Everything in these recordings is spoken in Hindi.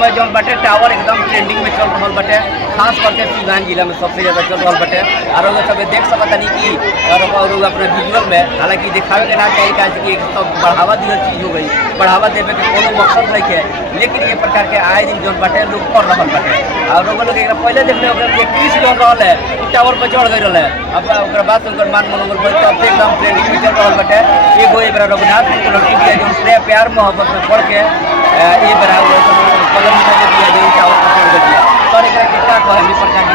समय जो बाटे टावर एकदम ट्रेंडिंग में चल रहा बाटे, खास करके सिवान जिला में सबसे ज़्यादा चल रहा बाटे। और वो सब देख सकता नहीं कि और अपने विजुअल में, हालांकि दिखावे के ना चाहिए कि सब बढ़ावा दिया चीज़ हो गई, बढ़ावा देवे के कोनो मकसद नहीं है, लेकिन ये प्रकार के आए दिन जो बाटे लोग कर रहा बाटे। और लोग एक पहले देख रहे 30 जो रहा है टावर पर चढ़ गई रहा है, अब बाद उनकर मान मनोबल तब से एकदम ट्रेंडिंग में चल रहा बाटे। एगो एक रघुनाथ की लड़की भी है जो प्यार मोहब्बत में पढ़ के ये बड़ा कलम दिया जो टावर पर चढ़ गई है। और एक कितना कहमी प्रकार की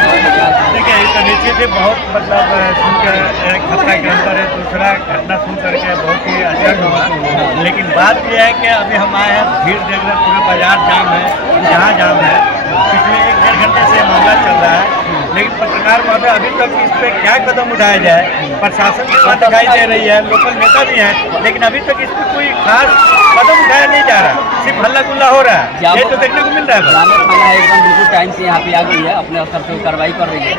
देखिए तो निश्चित ही बहुत मतलब सुन के एक हफ्ता के अंदर दूसरा घटना सुन करके बहुत ही अच्छा हुआ। लेकिन बात यह है कि अभी हम आए हैं, भीड़ देख रहे पूरा बाजार जाम है, जहाँ जाम है। पिछले 1-1.5 घंटे से मामला चल रहा है, लेकिन पत्रकार महोदय अभी तक इस पर क्या कदम उठाया जाए। प्रशासन की बात दिखाई दे रही है, लोकल नेता भी हैं, लेकिन अभी तक इस पर कोई खास कदम उठाया नहीं जा रहा, सिर्फ हल्ला गुल्ला हो रहा है, ये तो देखने को मिल रहा है। थाना एकदम बिल्कुल टाइम से यहाँ पे आ गई है, अपने स्तर से कार्रवाई कर रही है।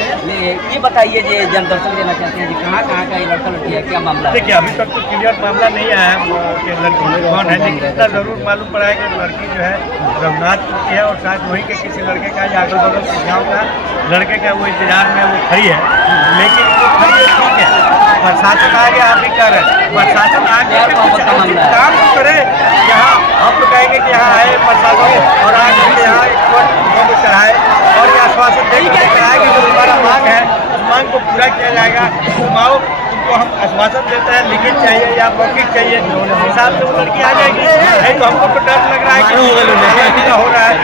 ये बताइए जी, जन दर्शक देना चाहते हैं जी, कहाँ का ये लड़का लड़की है, क्या मामला है? देखिए अभी तक तो क्लियर मामला नहीं आया है कि लड़की कौन है, लेकिन इतना जरूर मालूम पड़ा है कि लड़की जो है रघुनाथपुर की है और शायद वहीं के किसी लड़के का या अगल बगल के गाँव का लड़के का वो इंतजार में वो खड़ी है। लेकिन वो खड़ी है ठीक है, प्रशासन आगे आप भी कर रहे हैं, प्रशासन आगे काम तो करे। यहाँ हम तो कहेंगे कि यहाँ आए प्रशासन और आगे यहाँ एक चढ़ाए और ये आश्वासन देकर चढ़ाए कि जो हमारा मांग है उस मांग को पूरा किया जाएगा। घुमाओ तुमको हम आश्वासन देते हैं, लिखित चाहिए या मौखिक चाहिए, हिसाब से वो लड़की आ जाएगी। नहीं तो हमको तो डर लग रहा है कि हो रहा है,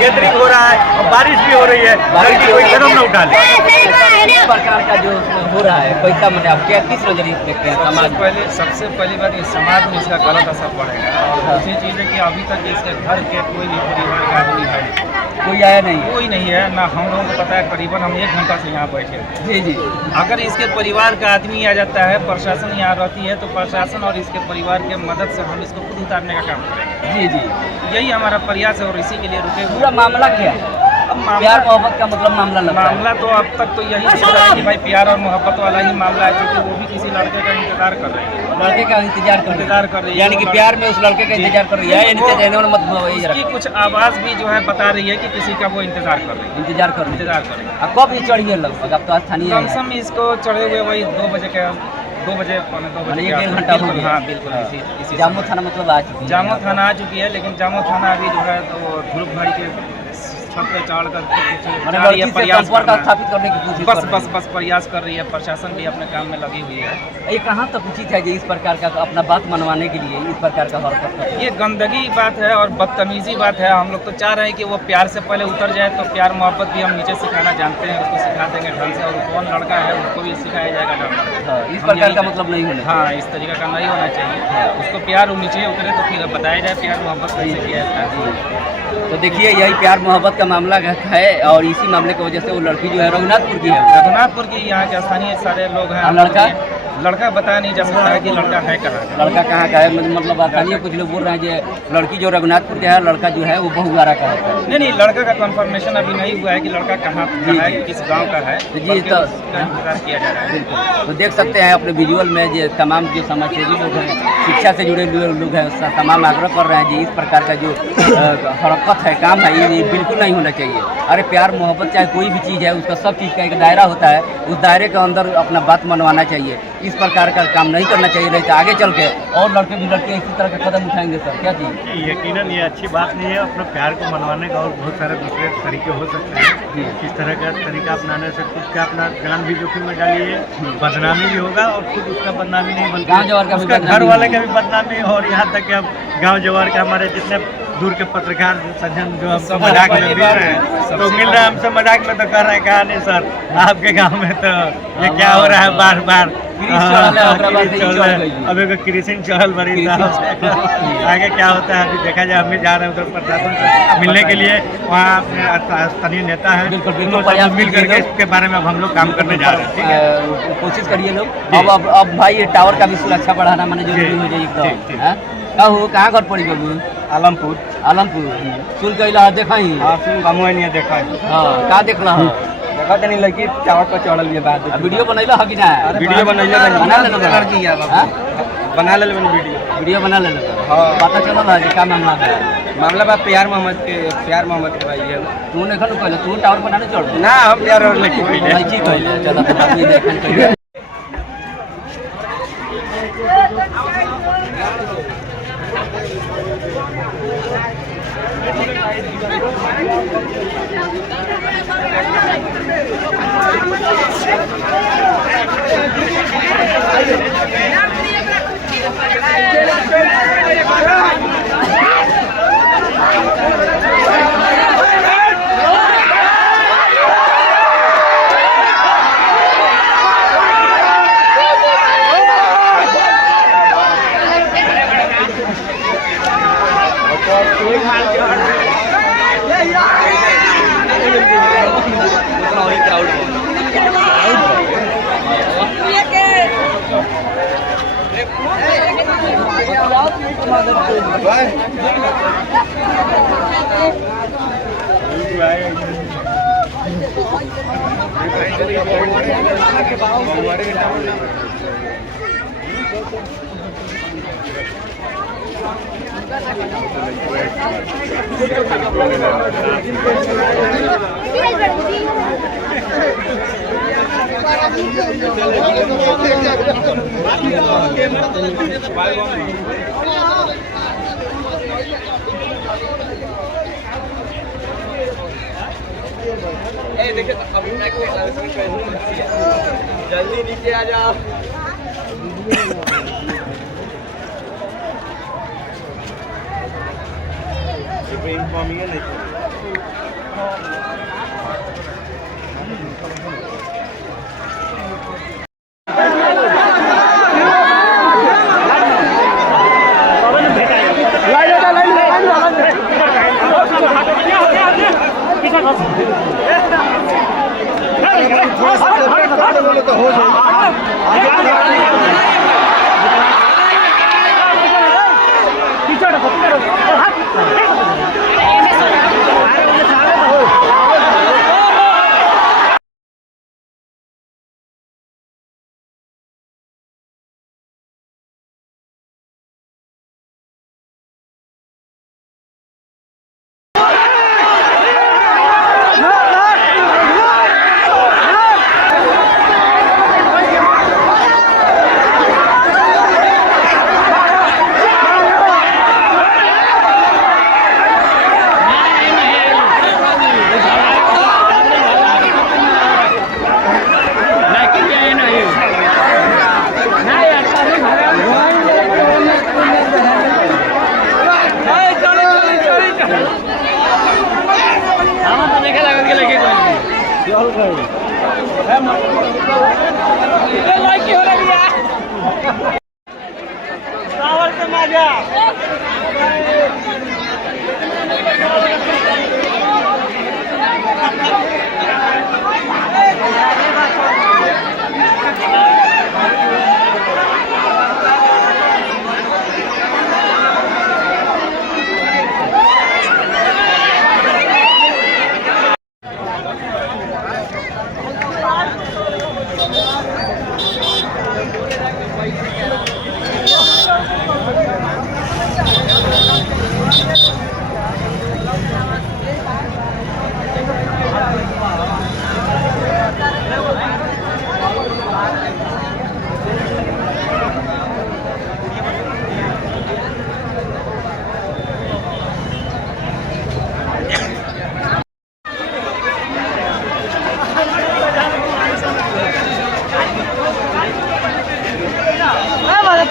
गैदरिंग हो रहा है और बारिश भी हो रही है, लड़की कोई कदम न उठा ले। इस प्रकार का जो हो रहा है पैसा मैंने आप क्या किस नजरिए से देखते हैं? समाज सबसे पहली बात ये समाज में इसका गलत असर पड़ेगा। और दूसरी चीज़ है कि अभी तक इसके घर के कोई भी परिवार का आदमी है कोई आया नहीं, कोई नहीं है ना। हम लोगों को पता है करीबन हम 1 घंटा से यहाँ बैठे हैं। जी जी। अगर इसके परिवार का आदमी आ जाता है, प्रशासन यहाँ रहती है, तो प्रशासन और इसके परिवार के मदद से हम इसको खुद उतारने का काम करें। जी जी, यही हमारा प्रयास है और इसी के लिए रुके हुए। पूरा मामला क्या है? प्यार मोहब्बत का मतलब मामला तो अब तक तो यही दिख रहा है कि भाई प्यार और मोहब्बत वाला ही मामला है, क्योंकि वो भी किसी लड़के का इंतजार कर रहे हैं, लड़के का इंतजार कर रही है, यानी कि प्यार में उस लड़के का इंतजार कर रही है। उसकी कुछ आवाज़ भी जो है बता रही है कि किसी का वो इंतजार कर रही है, इंतजार कर रही है। कब ये चढ़ी है लगभग? अब तो स्थानीय कम से कम इसको चढ़े हुए वही 2 बजे के 2 बजे पौने 2 बजे 1-1 घंटा हो गया। हाँ बिल्कुल। इसी जामो थाना मतलब आ चुकी है? जामो थाना आ चुकी है, लेकिन जामो थाना अभी जो है तो ध्रुव भाई के छत पे चढ़ कर प्रयास स्थापित करने की कोशिश बस प्रयास कर रही है। प्रशासन भी अपने काम में लगी हुई है। ये कहाँ तक उचित है जी इस प्रकार का अपना बात मनवाने के लिए इस प्रकार का हरकत करना? ये गंदगी बात है और बदतमीजी बात है। हम लोग तो चाह रहे हैं कि वो प्यार से पहले उतर जाए, तो प्यार मोहब्बत भी हम नीचे सिखाना जानते हैं, उसको सिखा देंगे ढंग से। और कौन लड़का है उसको भी सिखाया जाएगा ढंग से। इस प्रकार का मतलब नहीं होना। हाँ, इस तरीके का नहीं होना चाहिए। उसको प्यार नीचे उतरे तो फिर बताया जाए प्यार मोहब्बत कैसे किया है। तो देखिए यही प्यार मोहब्बत का मामला है और इसी मामले की वजह से वो लड़की जो है रघुनाथपुर की है। रघुनाथपुर की यहाँ के स्थानीय सारे लोग हैं। लड़का बताया नहीं जा सकता है कि लड़का है कहाँ, लड़का कहाँ का है। मतलब स्थानीय कुछ लोग बोल रहे हैं कि लड़की जो रघुनाथपुर का है, लड़का जो है वो बहुआरा का है। नहीं, लड़का का कंफर्मेशन अभी नहीं हुआ है कि लड़का कहाँ का है, किस गांव का है। जी, तो इंतजार किया जा रहा है। बिल्कुल। तो देख सकते हैं अपने विजुअल में जो तमाम जो समाजसेवी लोग हैं, शिक्षा से जुड़े हुए लोग हैं, तमाम आग्रह कर रहे हैं जी इस प्रकार का जो हरकत है, काम है, ये बिल्कुल नहीं होना चाहिए। अरे प्यार मोहब्बत चाहे कोई भी चीज़ है, उसका सब चीज़ का एक दायरा होता है, उस दायरे के अंदर अपना बात मनवाना चाहिए। इस प्रकार का काम नहीं करना चाहिए, नहीं तो आगे चल के और लड़के भी लड़के इसी तरह का कदम उठाएंगे। सर क्या चीज़? यकीनन ये अच्छी बात नहीं है। अपना प्यार को मनवाने का और बहुत सारे दूसरे तरीके हो सकते हैं। इस तरह का तरीका अपनाने से खुद का अपना जान भी जोखिम में डालिए, बदनामी भी होगा और खुद उसका बदनामी नहीं बल्कि उसका घर वाले का भी बदनामी। और यहाँ तक कि अब गाँव जवार के हमारे जितने दूर के पत्रकार सज्जन जो हमसे मजाक में मिल रहे हैं, तो मिल रहे हैं हमसे मजाक में, तो कह रहे हैं कहा नहीं सर आपके गांव में तो ये क्या हो रहा है, बार बार अब एक कृषि चढ़ल बड़ी आगे क्या होता है अभी देखा जाए। हम भी जा रहे हैं उधर प्रशासन से मिलने के लिए, वहाँ अपने स्थानीय नेता है, मिल करके इसके बारे में अब हम लोग काम करने जा रहे हैं। ठीक है, कोशिश करिए लोग। अब भाई ये टावर का भी सुरक्षा बढ़ाना मैंने जरूरी हो जाए एकदम। कहाँ घर पड़ी बाबू? आलमपुर। सुन के देखा ही? हाँ, सुन कम नहीं देखा है। हाँ, कहाँ देखला है? देखा तो नहीं, लड़की टावर पर चढ़ल है। बाद वीडियो बनैला है कि ना? वीडियो बना ले लड़की है, बना ले वीडियो बना ले। हाँ, पता चला है क्या मामला है? मामला बा प्यार मोहम्मद के भाई है। तू ने खनु कहले तू टावर बनाने चढ़ ना हम प्यार और लेके नहीं की कहले चला तो बात नहीं देखन कहले जल्दी नीचे आ जाओ।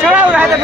छोड़ा हुआ है तो